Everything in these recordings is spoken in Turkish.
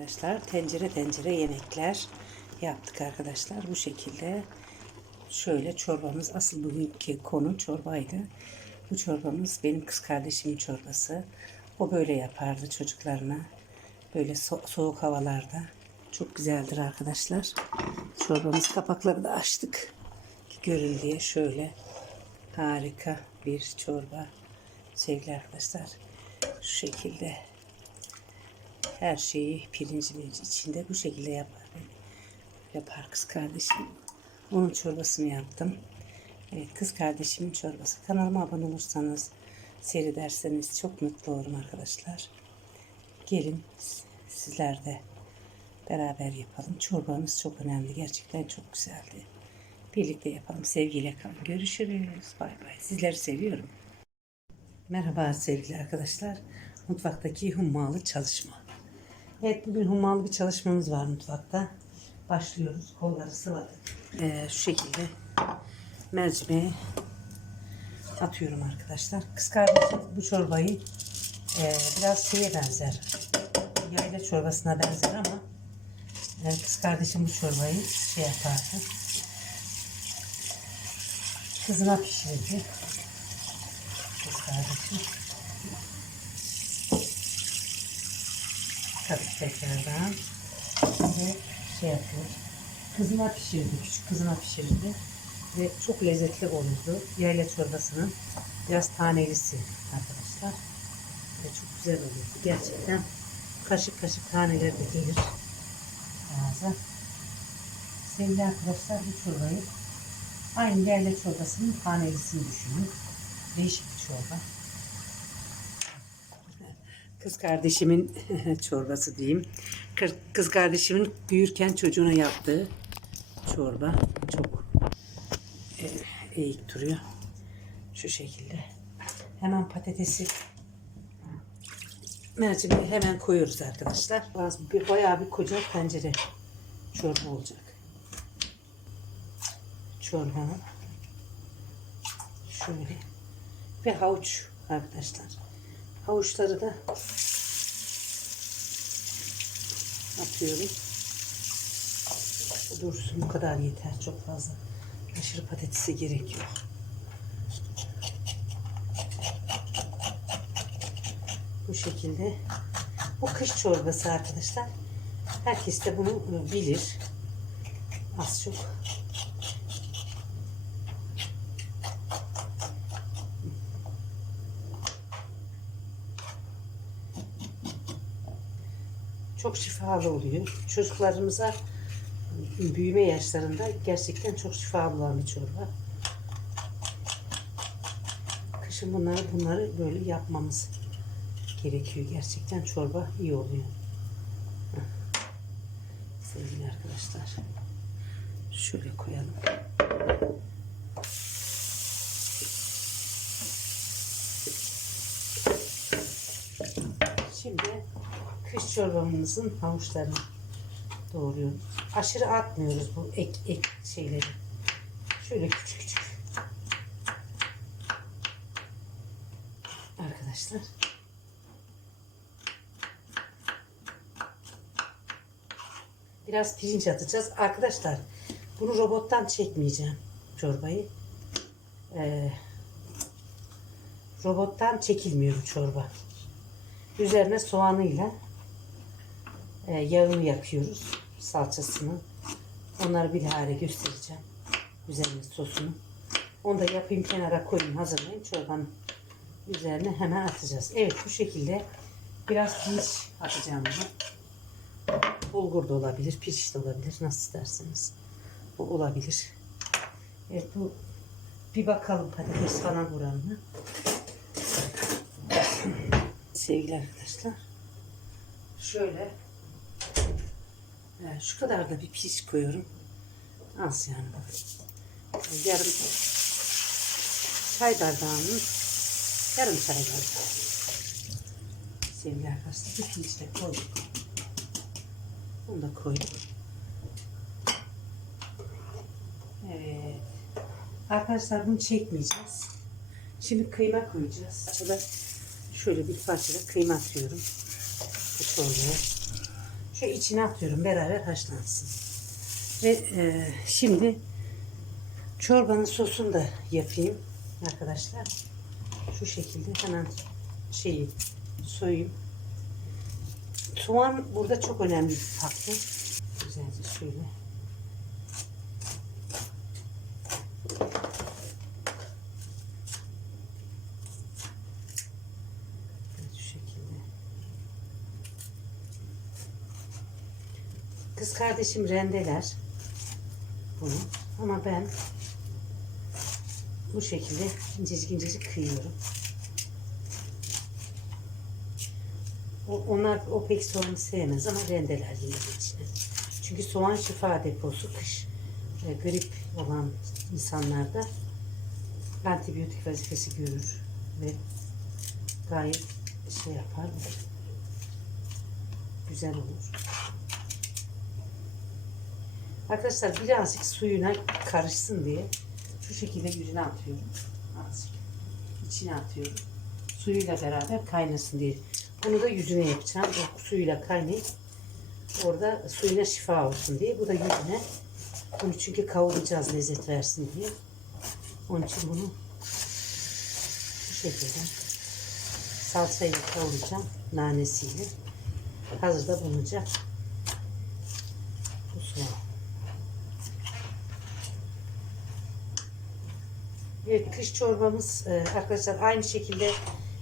Arkadaşlar tencere tencere yemekler yaptık arkadaşlar. Bu şekilde şöyle çorbamız asıl bugünkü konu çorbaydı. Bu çorbamız benim kız kardeşimin çorbası. O böyle yapardı çocuklarına. Böyle so- soğuk havalarda. Çok güzeldir arkadaşlar. Çorbamız kapakları da açtık. Görün diye şöyle harika bir çorba. Sevgili arkadaşlar şu şekilde her şeyi pirincin içinde bu şekilde yapar. Yapar kız kardeşim. Onun çorbasını yaptım. Evet kız kardeşimin çorbası. Kanalıma abone olursanız seyrederseniz çok mutlu olurum arkadaşlar. Gelin sizler de beraber yapalım. Çorbamız çok önemli. Gerçekten çok güzeldi. Birlikte yapalım. Sevgiyle kalın. Görüşürüz. Bay bay. Sizleri seviyorum. Merhaba sevgili arkadaşlar. Mutfaktaki hummalı çalışma. Evet bugün hummalı bir çalışmamız var mutfakta. Başlıyoruz. Kolları sıvadık. Ee, şu şekilde mercimeği atıyorum arkadaşlar. Kız kardeşim bu çorbayı e, biraz şeye benzer. Yayla çorbasına benzer ama e, kız kardeşim bu çorbayı şey yapardı. Kızına pişirdi. Kız kardeşim. Tabii tekrardan ve şey yapıyor. Kızına pişirdi, küçük kızına pişirdi ve çok lezzetli olurdu. Yayla çorbasının biraz tanelisi arkadaşlar. Ve çok güzel olurdu. Gerçekten kaşık kaşık taneler de gelir ağza. Sevgili arkadaşlar bu çorbayı aynı yayla çorbasının tanelisini düşünün. Değişik bir çorba. Kız kardeşimin çorbası diyeyim. Kız kardeşimin büyürken çocuğuna yaptığı çorba. Çok e, eğik duruyor. Şu şekilde. Hemen patatesi mercimeği hemen koyuyoruz arkadaşlar. Bir bayağı bir koca tencere çorba olacak. Çorbanın şöyle ve havuç arkadaşlar. Havuçları da atıyorum. Dursun bu kadar yeter. Çok fazla. Aşırı patatesi gerek yok. Bu şekilde. Bu kış çorbası arkadaşlar. Herkes de bunu bilir. Az çok. Çok şifalı oluyor. Çocuklarımıza büyüme yaşlarında gerçekten çok şifa bulan bir çorba. Kışın bunları bunları böyle yapmamız gerekiyor. Gerçekten çorba iyi oluyor. Sevgili arkadaşlar. Şöyle koyalım. Şimdi kış çorbamızın havuçlarını doğruyoruz. Aşırı atmıyoruz bu ek ek şeyleri. Şöyle küçük küçük. Arkadaşlar. Biraz pirinç atacağız. Arkadaşlar bunu robottan çekmeyeceğim çorbayı. Ee, robottan çekilmiyor bu çorba. Üzerine soğanıyla e, yağını yakıyoruz. Salçasını. Onları bilahare göstereceğim. Üzerine sosunu. Onu da yapayım kenara koyayım hazırlayayım. Çorbanın üzerine hemen atacağız. Evet bu şekilde biraz pirinç atacağım bunu. Bulgur da olabilir, pirinç de olabilir. Nasıl isterseniz. Bu olabilir. Evet bu bir bakalım patates falan oranına. Sevgili arkadaşlar. Şöyle evet, şu kadar da bir piş koyuyorum. Az yani. Yarım çay bardağının yarım çay bardağı. Sevgili arkadaşlar bir piş de koyduk. Bunu da koyduk. Evet. Arkadaşlar bunu çekmeyeceğiz. Şimdi kıyma koyacağız. Şöyle bir parça da kıyma atıyorum. Bu çorbaya. Şu içine atıyorum beraber haşlansın. Ve e, şimdi çorbanın sosunu da yapayım arkadaşlar. Şu şekilde hemen şeyi soyayım. Soğan burada çok önemli bir faktör. Güzelce şöyle. Evet, şu şekilde. Kız kardeşim rendeler bunu. Ama ben bu şekilde incecik incecik kıyıyorum. O- Onlar o pek soğanı sevmez ama rendeler de içine. Çünkü soğan şifa deposu. Kış e, grip olan insanlarda antibiyotik vazifesi görür ve gayet şey yapar. Güzel olur. Arkadaşlar birazcık suyuna karışsın diye şu şekilde yüzüne atıyorum. Azıcık içine atıyorum. Suyuyla beraber kaynasın diye. Bunu da yüzüne yapacağım. O suyuyla kaynayıp orada suyuna şifa olsun diye. Bu da yüzüne. Bunu çünkü kavuracağız lezzet versin diye. Onun için bunu bu şekilde salçayla kavuracağım. Nanesiyle. Hazırda bulunacak. Bu soğan. Evet, kış çorbamız e, arkadaşlar aynı şekilde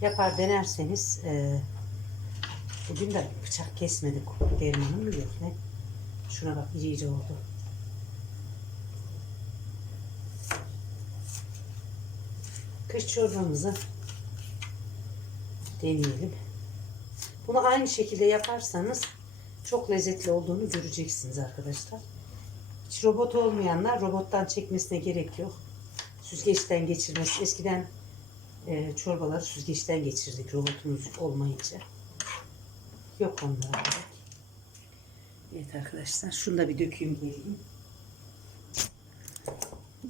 yapar denerseniz e, bugün de bıçak kesmedik dermanım mı yok ne? Şuna bak iyice oldu. Kış çorbamızı deneyelim. Bunu aynı şekilde yaparsanız çok lezzetli olduğunu göreceksiniz arkadaşlar. Hiç robot olmayanlar robottan çekmesine gerek yok süzgeçten geçirmesi. Eskiden e, çorbaları süzgeçten geçirdik robotumuz olmayınca. Yok gerek. Evet arkadaşlar şunu da bir dökeyim geleyim.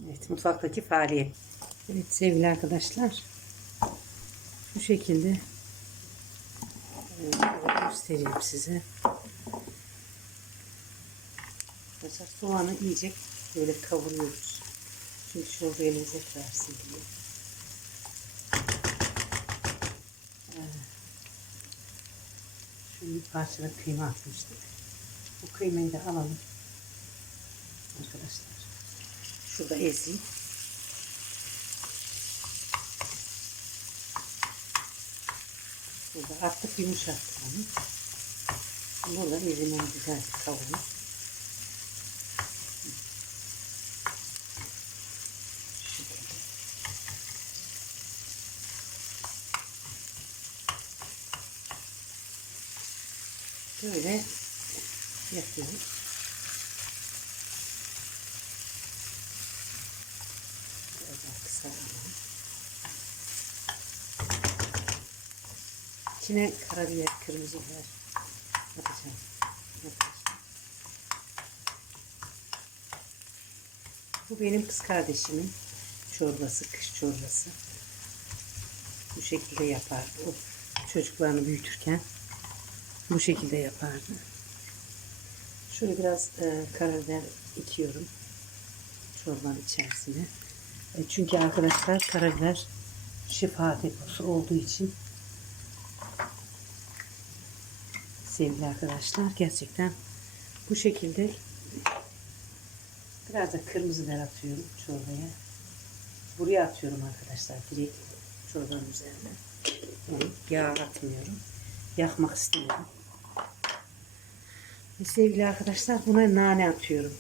Evet mutfaktaki faaliyet. Evet sevgili arkadaşlar. Bu şekilde e, göstereyim size. Arkadaşlar soğanı iyice böyle kavuruyoruz. Çünkü çorbaya lezzet versin diye. Şöyle bir parçada kıyma atmıştık. Bu kıymayı da alalım. Arkadaşlar. Şurada ezeyim. Burada attık yumuşattık onu. Burada ezimini güzel kavurayım. Böyle yapıyoruz. Biraz. İçine karabiber, kırmızı biber atacağım. Bu benim kız kardeşimin çorbası, kış çorbası. Bu şekilde yapardı. O çocuklarını büyütürken bu şekilde yapardı. Şöyle biraz e, karabiber ekiyorum çorbanın içerisine. E, çünkü arkadaşlar karabiber şifa deposu olduğu için sevgili arkadaşlar gerçekten bu şekilde biraz da kırmızı biber atıyorum çorbaya. Buraya atıyorum arkadaşlar direkt çorbanın üzerine. Yani yağ atmıyorum yakmak istemiyorum. Sevgili arkadaşlar buna nane atıyorum.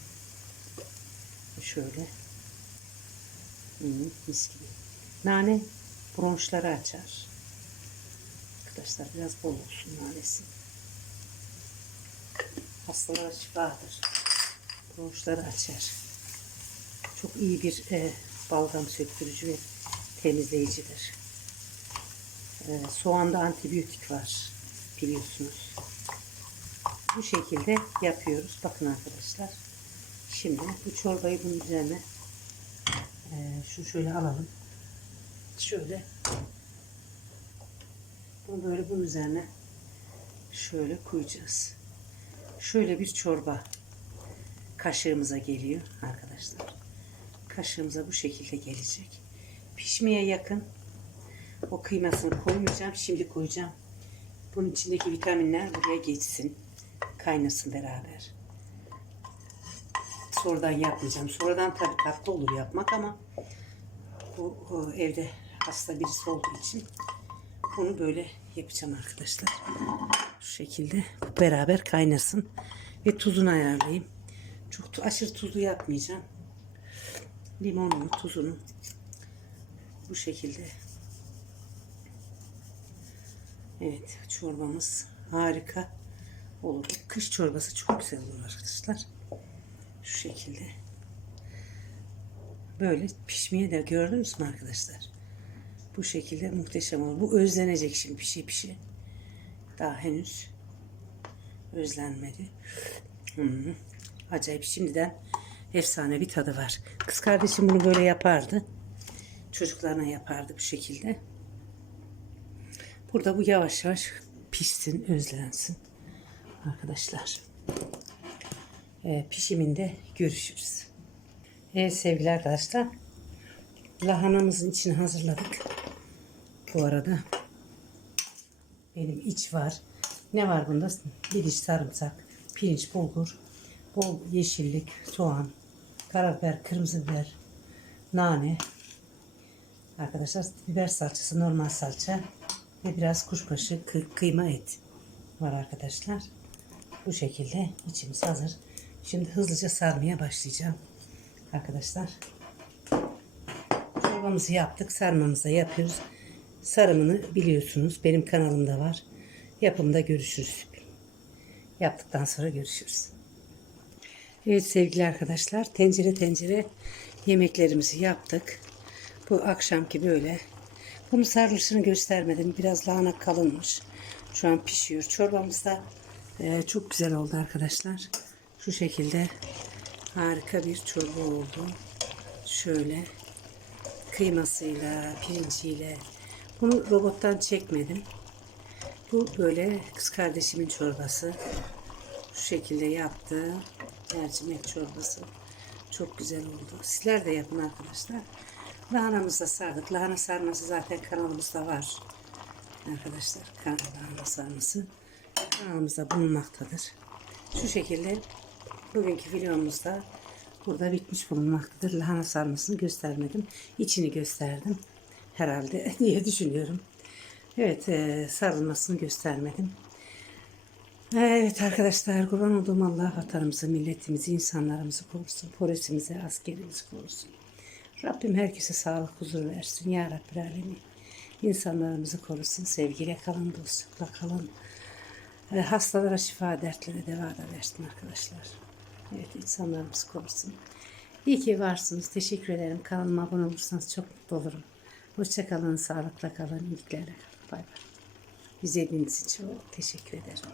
Şöyle. Hmm, mis gibi. Nane bronşları açar. Arkadaşlar biraz bol olsun nanesi. Hastalara şifadır. Bronşları açar. Çok iyi bir e, balgam söktürücü ve temizleyicidir. Ee, soğanda antibiyotik var biliyorsunuz. Bu şekilde yapıyoruz. Bakın arkadaşlar. Şimdi bu çorbayı bunun üzerine e, şu şöyle alalım. Şöyle bunu böyle bunun üzerine şöyle koyacağız. şöyle bir çorba kaşığımıza geliyor arkadaşlar. Kaşığımıza bu şekilde gelecek. Pişmeye yakın. O kıymasını koymayacağım. Şimdi koyacağım. Bunun içindeki vitaminler buraya geçsin. Kaynasın beraber. Sonradan yapmayacağım. Sonradan tabii tatlı olur yapmak ama bu evde hasta birisi olduğu için bunu böyle yapacağım arkadaşlar. Şu şekilde beraber kaynasın ve tuzunu ayarlayayım. Çok aşırı tuzlu yapmayacağım. Limonunu, tuzunu bu şekilde. Evet, çorbamız harika olur. Kış çorbası çok güzel olur arkadaşlar. Şu şekilde. Böyle pişmeye de gördünüz mü arkadaşlar? Bu şekilde muhteşem olur. Bu özlenecek şimdi pişe pişe. Daha henüz özlenmedi. Hmm. Acayip şimdiden efsane bir tadı var. Kız kardeşim bunu böyle yapardı. Çocuklarına yapardı bu şekilde. Burada bu yavaş yavaş pişsin, özlensin. Arkadaşlar. Ee, pişiminde görüşürüz. Evet sevgili arkadaşlar. Lahanamızın içini hazırladık. Bu arada benim iç var. Ne var bunda? Bir diş sarımsak, pirinç, bulgur, bol yeşillik, soğan, karabiber, kırmızı biber, nane. Arkadaşlar biber salçası, normal salça ve biraz kuşbaşı kı- kıyma et var arkadaşlar. Bu şekilde içimiz hazır. Şimdi hızlıca sarmaya başlayacağım. Arkadaşlar. Çorbamızı yaptık. Sarmamızı yapıyoruz. Sarımını biliyorsunuz. Benim kanalımda var. Yapımda görüşürüz. Yaptıktan sonra görüşürüz. Evet sevgili arkadaşlar. Tencere tencere yemeklerimizi yaptık. Bu akşamki böyle. Bunu sarılışını göstermedim. Biraz lahana kalınmış. Şu an pişiyor. Çorbamız da e, çok güzel oldu arkadaşlar. Şu şekilde harika bir çorba oldu. Şöyle kıymasıyla, pirinciyle. Bunu robottan çekmedim. Bu böyle kız kardeşimin çorbası. Şu şekilde yaptı. Mercimek çorbası. Çok güzel oldu. Sizler de yapın arkadaşlar. Lahanamızı da sardık. Lahana sarması zaten kanalımızda var. Arkadaşlar kan- sarması kanalımızda bulunmaktadır. Şu şekilde bugünkü videomuzda burada bitmiş bulunmaktadır. Lahana sarmasını göstermedim. İçini gösterdim herhalde diye düşünüyorum. Evet e, sarılmasını göstermedim. Evet arkadaşlar kurban olduğum Allah vatanımızı, milletimizi, insanlarımızı korusun. Polisimizi, askerimizi korusun. Rabbim herkese sağlık, huzur versin. Ya Rabbi Alemin. İnsanlarımızı korusun. Sevgiyle kalın, dostlukla kalın. Hastalara şifa, dertlere deva da versin arkadaşlar. Evet insanlarımızı korusun. İyi ki varsınız. Teşekkür ederim. Kanalıma abone olursanız çok mutlu olurum. Hoşçakalın, sağlıkla kalın, iyiliklerle kalın. Bay bay. İzlediğiniz için çok teşekkür ederim.